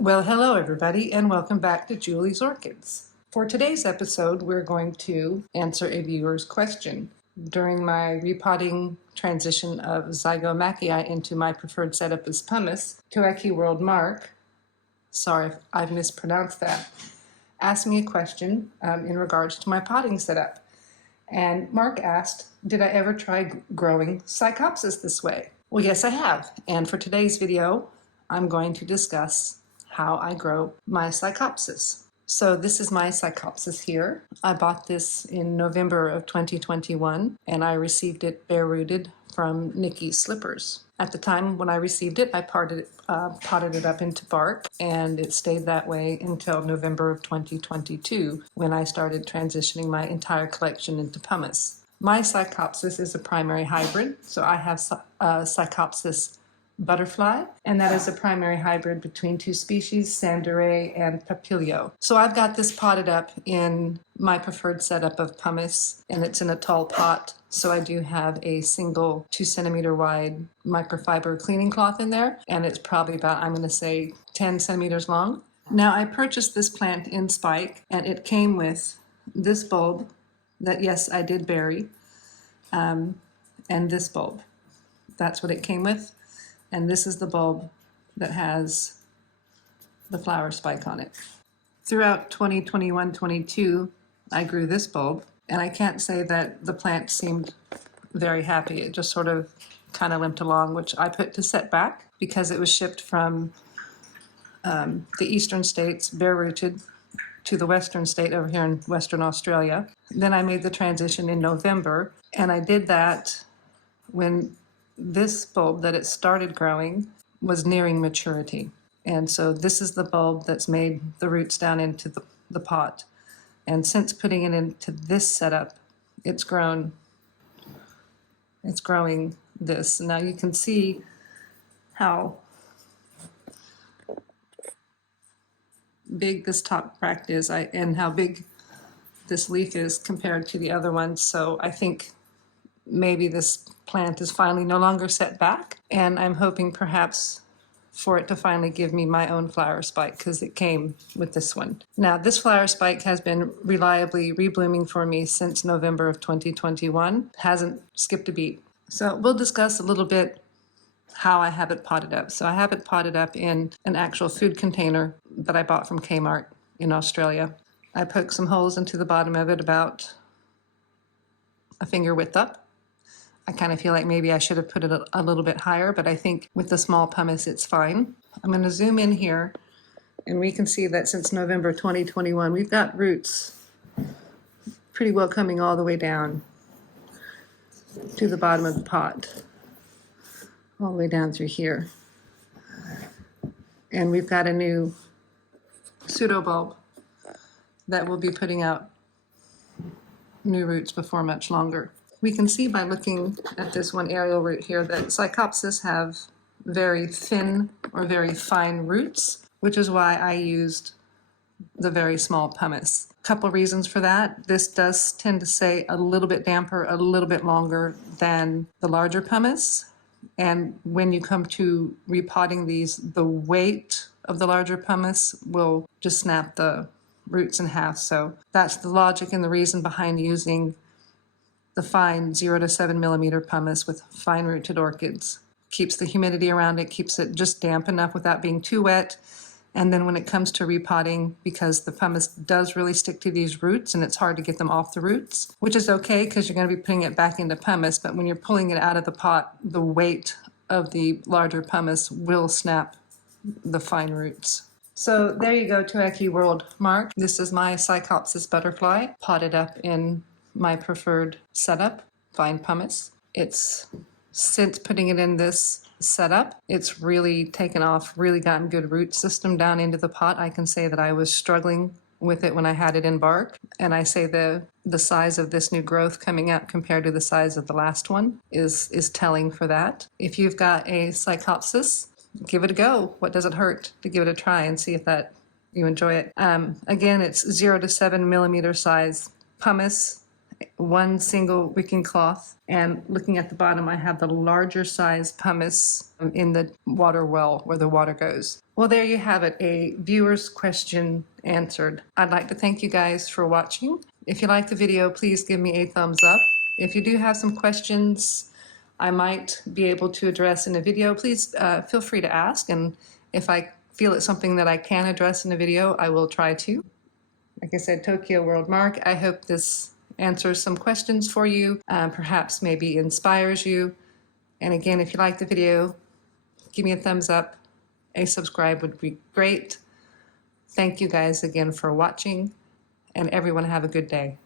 Well, hello everybody, and welcome back to Julie's Orchids. For today's episode, we're going to answer a viewer's question. During my repotting transition of Zygomachii into my preferred setup as pumice, Toeki World Mark, sorry if I've mispronounced that, asked me a question in regards to my potting setup. And Mark asked, did I ever try growing Psychopsis this way? Well, yes, I have. And for today's video, I'm going to discuss how I grow my Psychopsis. So this is my Psychopsis here. I bought this in November of 2021, and I received it bare-rooted from Nikki's Slippers. At the time when I received it, I potted it up into bark, and it stayed that way until November of 2022, when I started transitioning my entire collection into pumice. My Psychopsis is a primary hybrid, so I have Psychopsis Butterfly, and that is a primary hybrid between two species, Sanderae and Papilio. So I've got this potted up in my preferred setup of pumice, and it's in a tall pot. So I do have a single 2 centimeter wide microfiber cleaning cloth in there, and it's probably about, I'm going to say, 10 centimeters long. Now I purchased this plant in spike, and it came with this bulb that, yes, I did bury, and this bulb. That's what it came with. And this is the bulb that has the flower spike on it. Throughout 2021-22, I grew this bulb, and I can't say that the plant seemed very happy. It just sort of kind of limped along, which I put to set back because it was shipped from the eastern states, bare-rooted, to the western state over here in Western Australia. Then I made the transition in November, and I did that when this bulb that it started growing was nearing maturity. And so this is the bulb that's made the roots down into the pot. And since putting it into this setup, it's growing this. Now you can see how big this top bract is and how big this leaf is compared to the other ones. So I think maybe this plant is finally no longer set back, and I'm hoping perhaps for it to finally give me my own flower spike, because it came with this one. Now, this flower spike has been reliably reblooming for me since November of 2021. Hasn't skipped a beat. So we'll discuss a little bit how I have it potted up. So I have it potted up in an actual food container that I bought from Kmart in Australia. I poked some holes into the bottom of it about a finger width up. I kind of feel like maybe I should have put it a little bit higher, but I think with the small pumice, it's fine. I'm going to zoom in here, and we can see that since November 2021, we've got roots pretty well coming all the way down to the bottom of the pot, all the way down through here. And we've got a new pseudobulb that will be putting out new roots before much longer. We can see by looking at this one aerial root here that Psychopsis have very thin or very fine roots, which is why I used the very small pumice. A couple reasons for that. This does tend to stay a little bit damper, a little bit longer than the larger pumice. And when you come to repotting these, the weight of the larger pumice will just snap the roots in half. So that's the logic and the reason behind using the fine 0 to 7 millimeter pumice with fine rooted orchids. Keeps the humidity around it, keeps it just damp enough without being too wet. And then when it comes to repotting, because the pumice does really stick to these roots and it's hard to get them off the roots, which is okay because you're going to be putting it back into pumice, but when you're pulling it out of the pot, the weight of the larger pumice will snap the fine roots. So there you go, Toeki World Mark. This is my Psychopsis Butterfly, potted up in my preferred setup, fine pumice. It's, since putting it in this setup, it's really taken off, really gotten good root system down into the pot. I can say that I was struggling with it when I had it in bark, and I say the size of this new growth coming out compared to the size of the last one is telling for that. If you've got a Psychopsis, give it a go. What does it hurt to give it a try and see if that you enjoy it? Again, it's 0 to 7 millimeter size pumice, one single wicking cloth, and looking at the bottom, I have the larger size pumice in the water well where the water goes. Well, there you have it, a viewer's question answered. I'd like to thank you guys for watching. If you like the video, please give me a thumbs up. If you do have some questions I might be able to address in a video, please feel free to ask, and if I feel it's something that I can address in a video, I will try to. Like I said, Tokyo World Mark, I hope this answers some questions for you, perhaps maybe inspires you. And again, if you like the video, give me a thumbs up. A subscribe would be great. Thank you guys again for watching, and everyone have a good day.